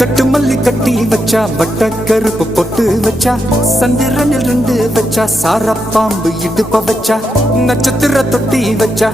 கட்டு மல்லி கட்டி வச்சா வட்ட கருப்பு பொட்டு வச்சா சந்திரனில் 2 வச்சா சார பாம்பு இடுப்ப வச்சா நட்சத்திர தொட்டி வச்சா